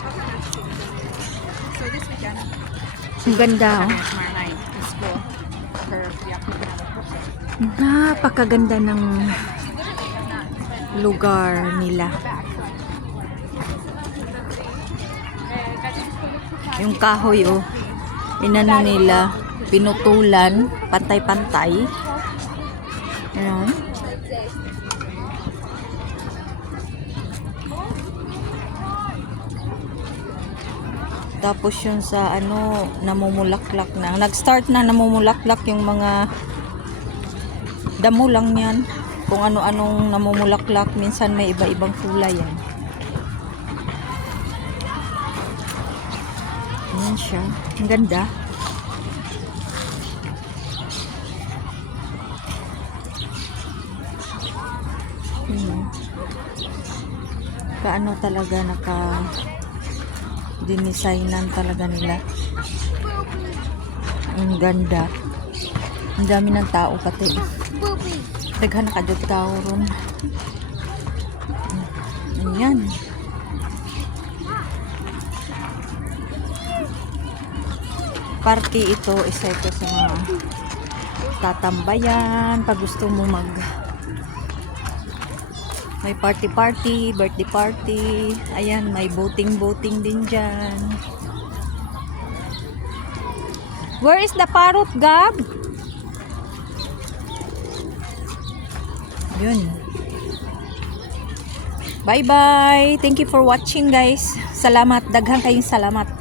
So this weekend, Ang ganda, oh. tomorrow night, is school. Napakaganda ng lugar nila. Yung kahoy, oh. Inano nila, pinutulan, pantay-pantay. Ayan. Tapos yun sa ano, namumulaklak na. Nag-start na namumulaklak yung mga damo lang yan. Kung ano-anong namumulaklak. Minsan may iba-ibang kulay yan. Ayan siya. Ang ganda. Kaano talaga dinisignan talaga nila. Ang ganda. Ang dami ng tao pati. Daghan na kadyo tao ron. Ayan. Party ito, isa ito sa mga tatambayan pag gusto mo may party, birthday party. Ayan, may boating din dyan. Where is the parrot, Gab? Yun. Bye-bye. Thank you for watching, guys. Salamat. Daghang kayong salamat.